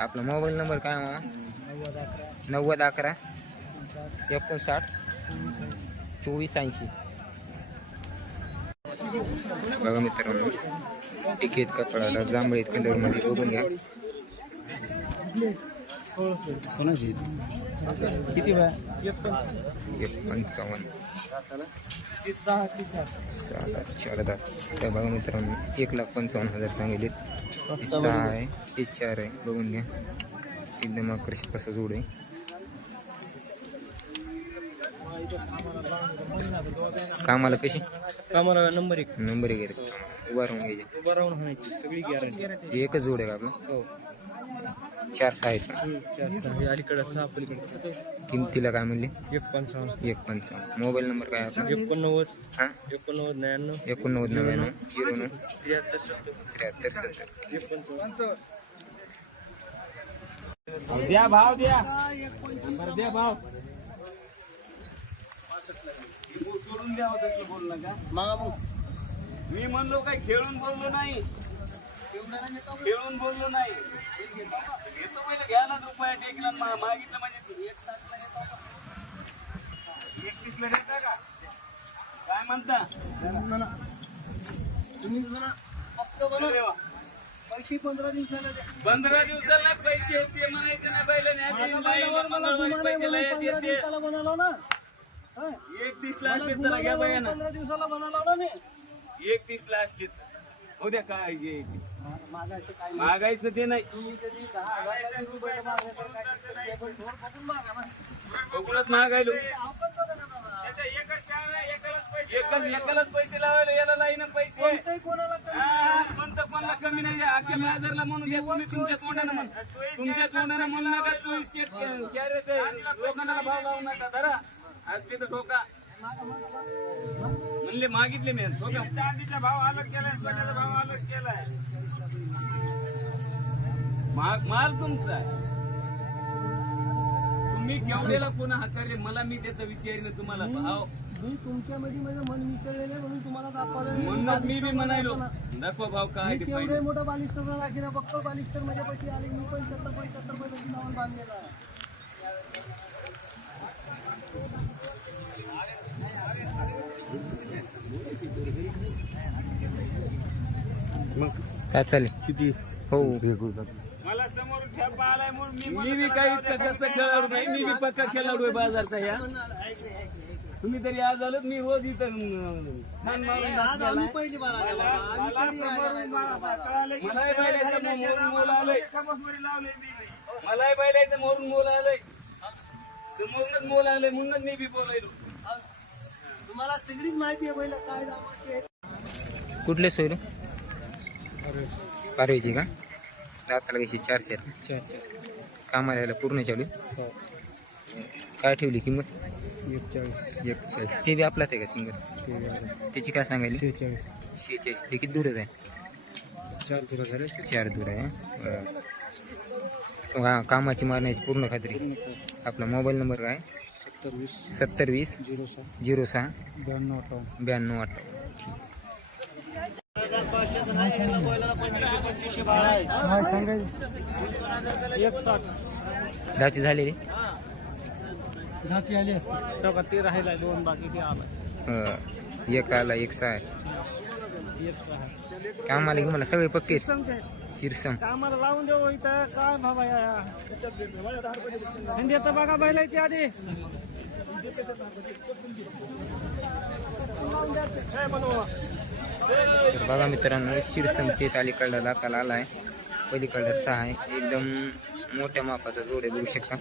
आपला mobile number काय मामा? नव्वद अकरा. एकोणसाठ. चोवीस ऐंशी. बघा मित्रांनो टिकेत कपडाला जांभळीत कलरमध्ये बघून घ्या. कोणाची? किती पंचावन्न सात आठ चार दहा तर बघा मित्रांनो एक लाख पंचावन्न हजार सांगितले हे सहा आहे हे चार आहे. बघून घ्या. एकदम आकर्षक कसं जोड आहे. कामाला कशी? कामाला नंबर एक. नंबर एक आहे. उभा राहून घ्यायचे. उभा राहून होण्याची सगळी गॅरंटी एकच जोड आहे का आपला? हो. चार सहा आहेत. अलीकडं सहा पलीकडे किमतीला काय म्हणले? एक पंचावन्न एक पंचावन्न मोबाईल नंबर काय आपला? एकोणनव्वद. हां? एकोणनव्वद नव्याण्णव. एकोणनव्वद नव्याण्णव. झिरो नऊ. त्र्याहत्तर सत्तर. त्र्याहत्तर सत्तर. एक पंचावन्न द्या भाव द्या. नंबर द्या भाव. सोडून द्या होतं की बोलला का मागा मग मी म्हणलो काय खेळून बोललो नाही. खेळून बोललो नाही. घेतो पहिले घ्या ना रुपया टेकला मागितलं म्हणजे एक साठला घेतो. एकतीसला का? काय म्हणता? तुम्ही फक्त वा. पैसे पंधरा दिवसाला द्या. पंधरा दिवसाला पैसे आहेत ते. म्हणायचं नाही येते दिवसाला बनालो ना. हा? एकतीस ला असले त्याला घ्या बाया ना. पंधरा दिवसाला बनालो ना मी. एकतीस ला असले तर. उद्या काय मागायचे ते नाही. ना. बघूनच महागायलो ना. एकच एकालाच पैसे लावायला याला लाईन पैसे कोणतंही कोणाला कमी हा, कोणतं कोणाला कमी नाही. अख्ख्या बाजारला म्हणून द्या तुम्ही तुमच्या तोंडानं म्हण तुमच्या तोंडानं म्हणू नका चोवीस केट कॅरेट लोकांना भाव लावू नका. धरा. आज ते ठोका. म्हणले मागितले मी चांदीचा भाव अलग केलाय सोन्याचा भाव अलग केलाय. माल तुमचा आहे. तुम्ही केवढ्याला पुन्हा हाकारले मला मी त्याचा विचारीन तुम्हाला भाव. मी तुमच्यामध्ये माझं मन मिसळलेलं आहे म्हणून तुम्हाला दाखवलं म्हणूनच मी बी म्हणायलो दाखवा भाव काय ते पहिले. मोठा बालिस्टर दाखिना फक्त बालिस्टर माझ्या पैसे आले मी पण सत्तर पैसे लावून बांधलेला काय चालेल किती? हो. मला समोर ठेपा आलाय म्हणून मी बी काही कच्चा खेळाडू नाही मी बी पक्का खेळाडू आहे बाजारचा या. तुम्ही तरी आज आलोच मी रोज इथं मारून पहिली बार बाबा. मलाही बैलायचं मोरून मोल आलंय. मलाही बैलायचं मोरून मोल आलंय. समोरूनच मोल आलंय म्हणूनच मी बी बोलायलो. तुम्हाला सगळीच माहिती आहे पहिलं काय. कुठले सोयरे? कारवेची का? दाताला कशी चारशे. चार. चार कामाला यायला पूर्ण चालू? हो. काय ठेवली किंमत? एकचाळीस. एक चाळीस ते बी आपलाच आहे का सिंगल? ते त्याची काय सांगायली? शेहेचाळीस. शेहेचाळीस. ते किती दूरच आहे? चार तुला झाले. चार दूर आहे बरं. का- कामाची मारण्याची पूर्ण खात्री. आपला मोबाईल नंबर काय? सत्तर वीस. सत्तर वीस. झिरो सहा. झिरो सहा. ब्याण्णव अठ्ठावन्न. ब्याण्णव अठ्ठावन्न. ठीक. एक साठ दहाची झालेली? जाती आली असते. ते राहिलाय दोन बाकी आलाय. अं, एक आला एक सहा आहे. एक सहा कामाला की मला सगळे पक्के आहेत. शिरसम कामाला लावून देऊ इथं? काय बाबा हिंदी येतं बघा बैलायची आधी. तर बघा मित्रांनो शिरसमचे अलीकडला दाताला आला आहे पलीकडला सहा आहे. एकदम मोठ्या मापाचा जोड आहे बघू शकता.